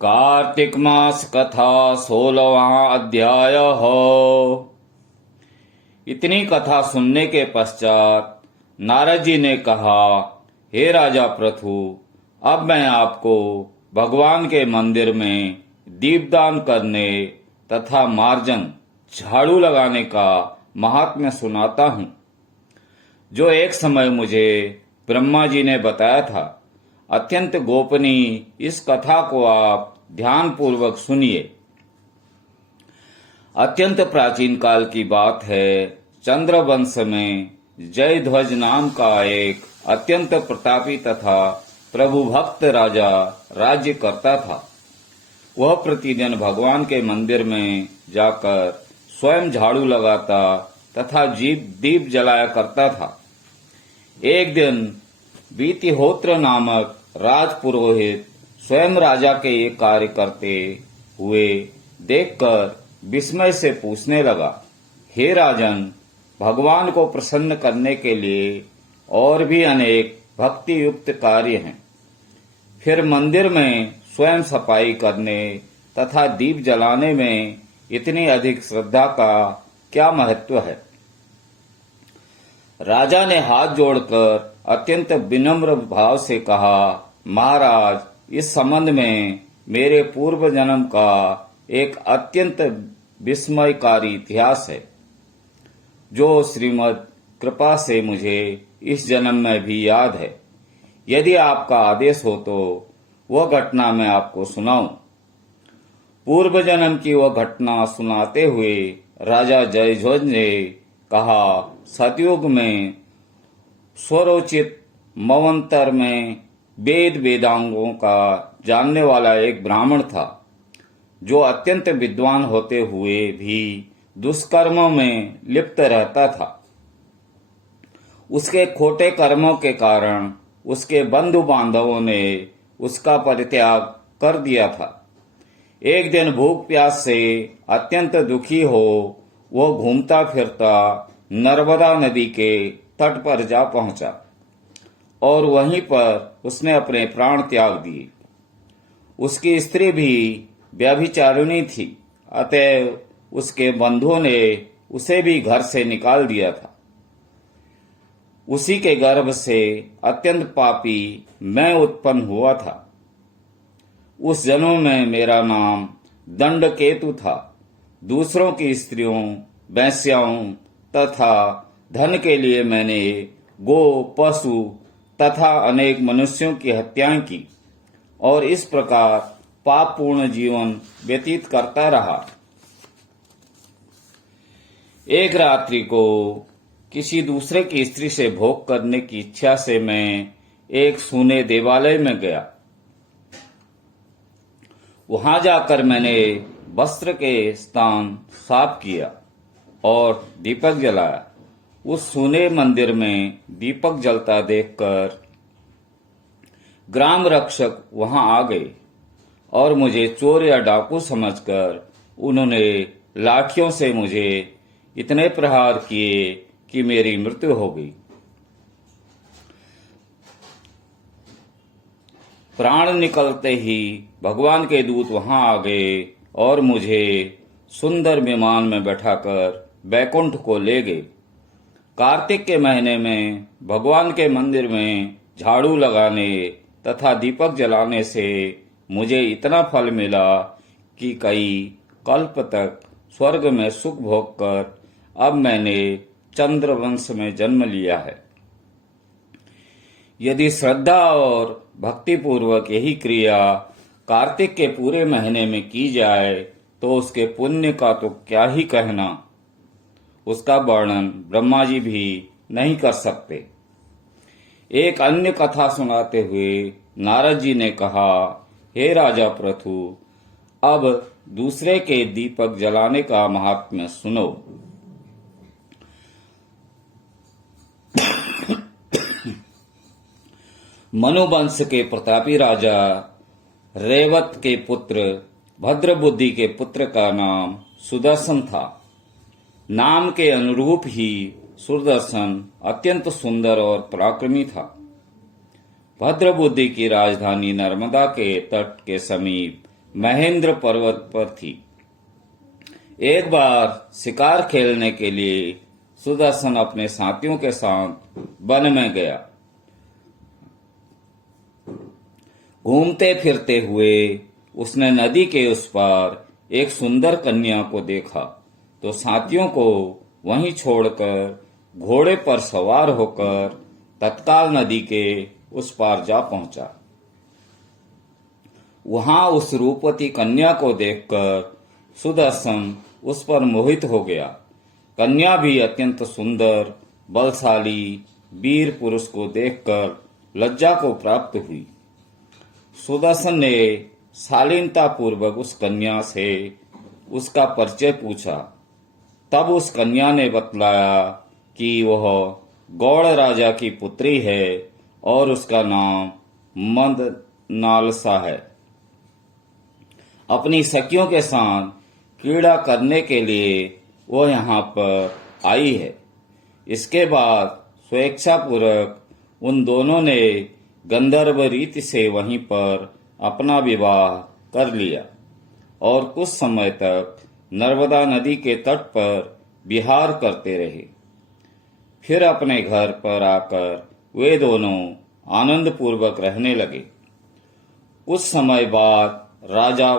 कार्तिक मास कथा 16वां अध्याय हो। इतनी कथा सुनने के पश्चात नारद जी ने कहा, हे राजा पृथु, अब मैं आपको भगवान के मंदिर में दीपदान करने तथा मार्जन झाड़ू लगाने का महात्म्य सुनाता हूँ, जो एक समय मुझे ब्रह्मा जी ने बताया था। अत्यंत गोपनीय इस कथा को आप ध्यान पूर्वक सुनिए। अत्यंत प्राचीन काल की बात है। चंद्रवंश में जयध्वज नाम का एक अत्यंत प्रतापी तथा प्रभु भक्त राजा राज्य करता था। वह प्रतिदिन भगवान के मंदिर में जाकर स्वयं झाड़ू लगाता तथा दीप जलाया करता था। एक दिन बीतिहोत्र नामक राजपुरोहित स्वयं राजा के ये कार्य करते हुए देखकर विस्मय से पूछने लगा, हे राजन, भगवान को प्रसन्न करने के लिए और भी अनेक भक्ति युक्त कार्य हैं, फिर मंदिर में स्वयं सफाई करने तथा दीप जलाने में इतनी अधिक श्रद्धा का क्या महत्व है। राजा ने हाथ जोड़कर अत्यंत विनम्र भाव से कहा, महाराज, इस संबंध में मेरे पूर्व जन्म का एक अत्यंत विस्मयकारी इतिहास है, जो श्रीमद कृपा से मुझे इस जन्म में भी याद है। यदि आपका आदेश हो तो वह घटना मैं आपको सुनाऊं। पूर्व जन्म की वह घटना सुनाते हुए राजा जयध्वज ने कहा, सतयुग में स्वरोचित मवंतर में वेद वेदांगों का जानने वाला एक ब्राह्मण था, जो अत्यंत विद्वान होते हुए भी दुष्कर्मों में लिप्त रहता था। उसके खोटे कर्मों के कारण उसके बंधु बांधवों ने उसका परित्याग कर दिया था। एक दिन भूख प्यास से अत्यंत दुखी हो वह घूमता फिरता नर्मदा नदी के तट पर जा पहुंचा और वहीं पर उसने अपने प्राण त्याग दिए। उसकी स्त्री भी व्यभिचारिणी थी, अतएव उसके बंधुओं ने उसे भी घर से निकाल दिया था। उसी के गर्भ से अत्यंत पापी मैं उत्पन्न हुआ था। उस जन्म में मेरा नाम दंडकेतु था। दूसरों की स्त्रियों, वैश्याओं तथा धन के लिए मैंने गो, पशु तथा अनेक मनुष्यों की हत्याएं की और इस प्रकार पापपूर्ण जीवन व्यतीत करता रहा। एक रात्रि को किसी दूसरे की स्त्री से भोग करने की इच्छा से मैं एक सूने देवालय में गया। वहां जाकर मैंने वस्त्र के स्थान साफ किया और दीपक जलाया। उस सूने मंदिर में दीपक जलता देखकर ग्राम रक्षक वहां आ गए और मुझे चोर या डाकू समझकर उन्होंने लाठियों से मुझे इतने प्रहार किए कि मेरी मृत्यु हो गई। प्राण निकलते ही भगवान के दूत वहां आ गए और मुझे सुंदर विमान में बैठाकर बैकुंठ को ले गए। कार्तिक के महीने में भगवान के मंदिर में झाड़ू लगाने तथा दीपक जलाने से मुझे इतना फल मिला कि कई कल्प तक स्वर्ग में सुख भोग कर अब मैंने चंद्रवंश में जन्म लिया है। यदि श्रद्धा और भक्ति पूर्वक यही क्रिया कार्तिक के पूरे महीने में की जाए तो उसके पुण्य का तो क्या ही कहना, उसका वर्णन ब्रह्मा जी भी नहीं कर सकते। एक अन्य कथा सुनाते हुए नारद जी ने कहा, हे राजा पृथु, अब दूसरे के दीपक जलाने का महात्म्य सुनो। मनुवंश के प्रतापी राजा रेवत के पुत्र भद्रबुद्धि के पुत्र का नाम सुदर्शन था। नाम के अनुरूप ही सुदर्शन अत्यंत सुंदर और पराक्रमी था। भद्रबुद्धि की राजधानी नर्मदा के तट के समीप महेंद्र पर्वत पर थी। एक बार शिकार खेलने के लिए सुदर्शन अपने साथियों के साथ वन में गया। घूमते फिरते हुए उसने नदी के उस पार एक सुंदर कन्या को देखा तो साथियों को वहीं छोड़कर घोड़े पर सवार होकर तत्काल नदी के उस पार जा पहुंचा। वहां उस रूपवती कन्या को देखकर सुदर्शन उस पर मोहित हो गया। कन्या भी अत्यंत सुंदर, बलशाली वीर पुरुष को देखकर लज्जा को प्राप्त हुई। सुदर्शन ने शालीनता पूर्वक उस कन्या से उसका परिचय पूछा। तब उस कन्या ने बतलाया कि वह गौड़ राजा की पुत्री है और उसका नाम मदनालसा है। अपनी सखियों के साथ क्रीड़ा करने के लिए वो यहाँ पर आई है। इसके बाद स्वेच्छापूर्वक उन दोनों ने गंधर्व रीति से वहीं पर अपना विवाह कर लिया और कुछ समय तक नर्मदा नदी के तट पर विहार करते रहे। फिर अपने घर पर आकर वे दोनों आनंद पूर्वक रहने लगे। कुछ समय बाद राजा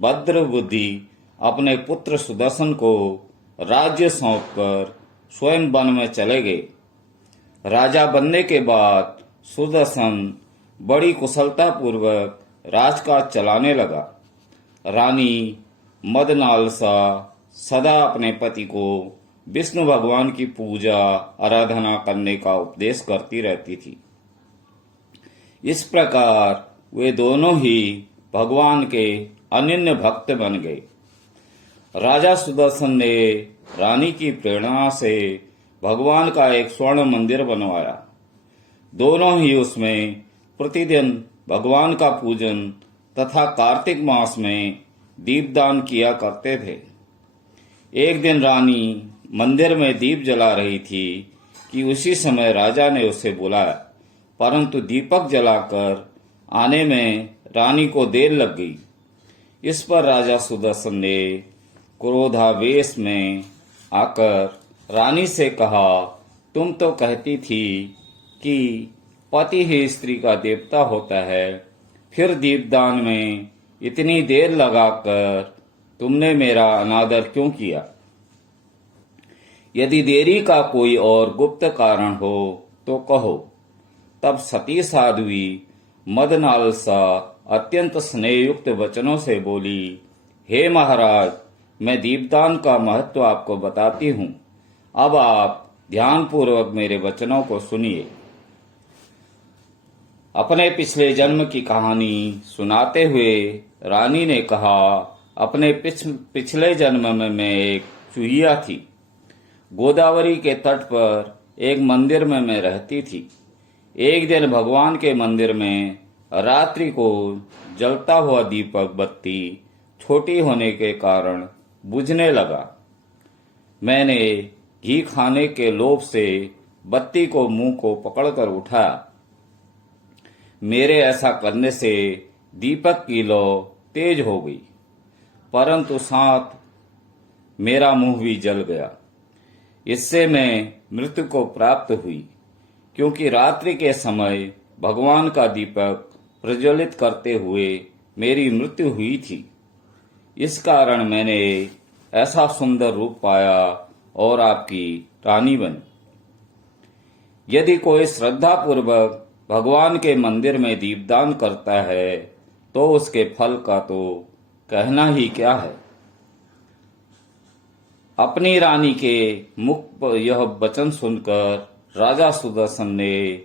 भद्रबुद्धि अपने पुत्र सुदर्शन को राज्य सौंपकर स्वयं वन में चले गए। राजा बनने के बाद सुदर्शन बड़ी कुशलता पूर्वक राजकाज चलाने लगा। रानी मदनालसा सदा अपने पति को विष्णु भगवान की पूजा आराधना करने का उपदेश करती रहती थी। इस प्रकार वे दोनों ही भगवान के अनन्य भक्त बन गए। राजा सुदर्शन ने रानी की प्रेरणा से भगवान का एक स्वर्ण मंदिर बनवाया। दोनों ही उसमें प्रतिदिन भगवान का पूजन तथा कार्तिक मास में दीपदान किया करते थे। एक दिन रानी मंदिर में दीप जला रही थी कि उसी समय राजा ने उसे बुलाया, परंतु दीपक जलाकर आने में रानी को देर लग गई। इस पर राजा सुदर्शन ने क्रोधावेश में आकर रानी से कहा, तुम तो कहती थी कि पति ही स्त्री का देवता होता है, फिर दीपदान में इतनी देर लगाकर तुमने मेरा अनादर क्यों किया? यदि देरी का कोई और गुप्त कारण हो तो कहो। तब सती साध्वी मदनालसा अत्यंत स्नेहयुक्त वचनों से बोली, हे महाराज, मैं दीपदान का महत्व आपको बताती हूँ। अब आप ध्यानपूर्वक मेरे वचनों को सुनिए। अपने पिछले जन्म की कहानी सुनाते हुए रानी ने कहा, अपने पिछले जन्म में मैं एक चूहिया थी। गोदावरी के तट पर एक मंदिर में मैं रहती थी। एक दिन भगवान के मंदिर में रात्रि को जलता हुआ दीपक बत्ती छोटी होने के कारण बुझने लगा। मैंने घी खाने के लोभ से बत्ती को मुंह को पकड़कर उठाया। मेरे ऐसा करने से दीपक की लौ तेज हो गई, परंतु साथ मेरा मुंह भी जल गया। इससे मैं मृत्यु को प्राप्त हुई, क्योंकि रात्रि के समय भगवान का दीपक प्रज्वलित करते हुए मेरी मृत्यु हुई थी। इस कारण मैंने ऐसा सुंदर रूप पाया और आपकी रानी बनी। यदि कोई श्रद्धा पूर्वक भगवान के मंदिर में दीपदान करता है तो उसके फल का तो कहना ही क्या है। अपनी रानी के मुख पर यह वचन सुनकर राजा सुदर्शन ने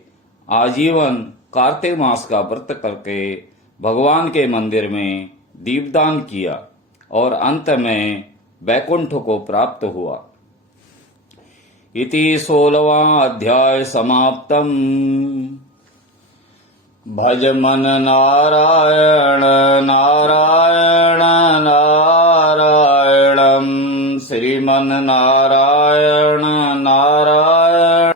आजीवन कार्तिक मास का व्रत करके भगवान के मंदिर में दीपदान किया और अंत में वैकुंठ को प्राप्त हुआ। इति 16वां अध्याय समाप्तम। भज मन नारायण नारायण नारायणं श्रीमन नारायण नारायण